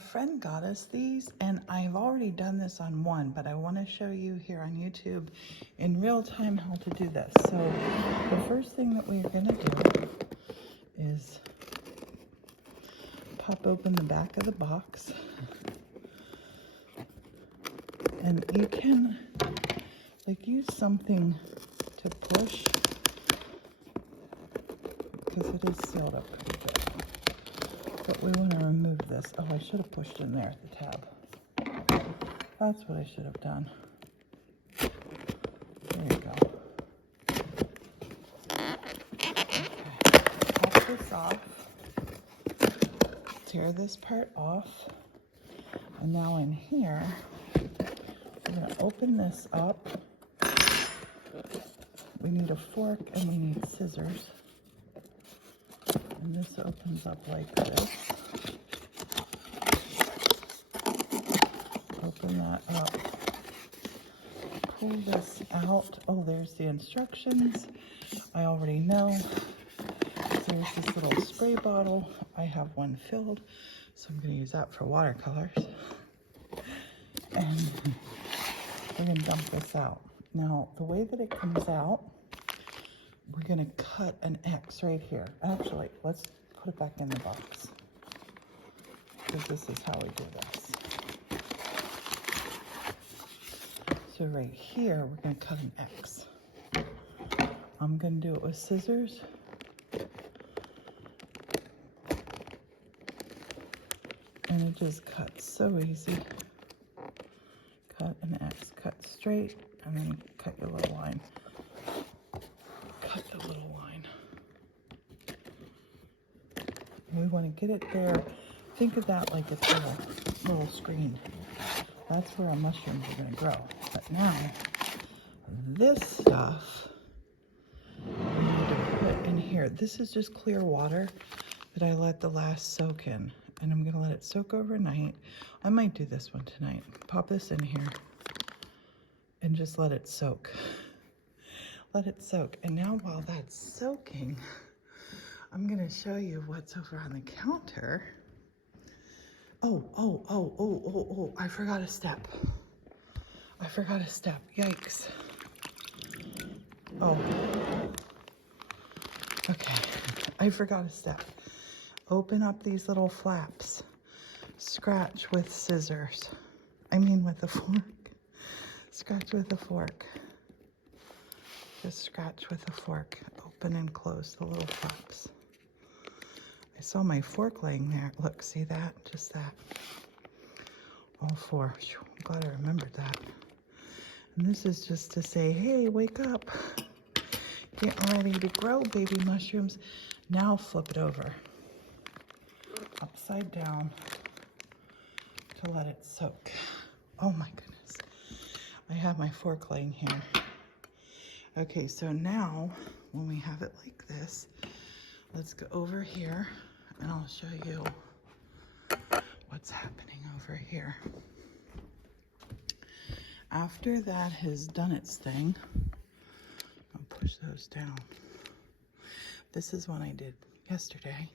friend got us these, and I've already done this on one, but I want to show you here on YouTube in real time how to do this. So the first thing that we're going to do is pop open the back of the box, and you can like use something to push because it is sealed up pretty good. But we want to remove this. Oh, I should have pushed in there at the tab. That's what I should have done. There you go. Okay. Pop this off. Tear this part off. And now in here, we're going to open this up. We need a fork and we need scissors. And this opens up like this. Open that up. Pull this out. Oh, there's the instructions. I already know. So there's this little spray bottle. I have one filled, so I'm going to use that for watercolors. And we're going to dump this out. Now, the way that it comes out, we're going to cut an X right here. Actually, let's put it back in the box, because this is how we do this. So right here, we're going to cut an X. I'm going to do it with scissors. And it just cuts so easy. Cut an X, cut straight, and then cut your little line. Cut the little line. And we want to get it there. Think of that like it's a little screen. That's where our mushrooms are going to grow. But now, this stuff we need to put in here. This is just clear water that I let the last soak in. And I'm going to let it soak overnight. I might do this one tonight. Pop this in here and just let it soak. Let it soak. And now while that's soaking, I'm going to show you what's over on the counter. Oh, I forgot a step. I forgot a step. Yikes. Oh. Okay. I forgot a step. Open up these little flaps. Scratch with scissors. I mean with a fork. Scratch with a fork. Just scratch with a fork. Open and close the little flaps. I saw my fork laying there. Look, see that? Just that. All four. I'm glad I remembered that. And this is just to say, hey, wake up. Getting ready to grow, baby mushrooms. Now flip it over. Upside down to let it soak. Oh my goodness. I have my fork laying here. Okay, so now when we have it like this, let's go over here and I'll show you what's happening over here. After that has done its thing, I'll push those down. This is one I did yesterday.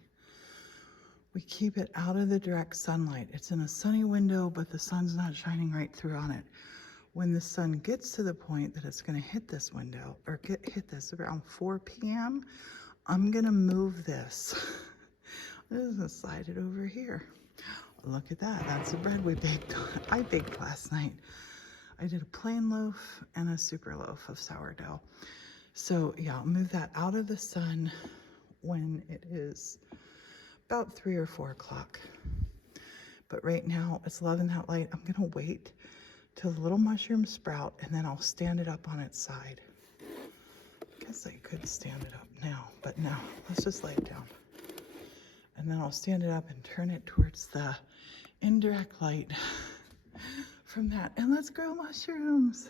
We keep it out of the direct sunlight. It's in a sunny window, but the sun's not shining right through on it. When the sun gets to the point that it's gonna hit this window, or hit this around 4 p.m., I'm gonna move this. I'm just gonna slide it over here. Look at that, that's the bread we baked. I baked last night. I did a plain loaf and a super loaf of sourdough. So yeah, I'll move that out of the sun when it is about 3 or 4 o'clock. But right now it's loving that light. I'm gonna wait till the little mushrooms sprout and then I'll stand it up on its side. I guess I could stand it up now, but no, let's just lay it down. And then I'll stand it up and turn it towards the indirect light from that. And let's grow mushrooms.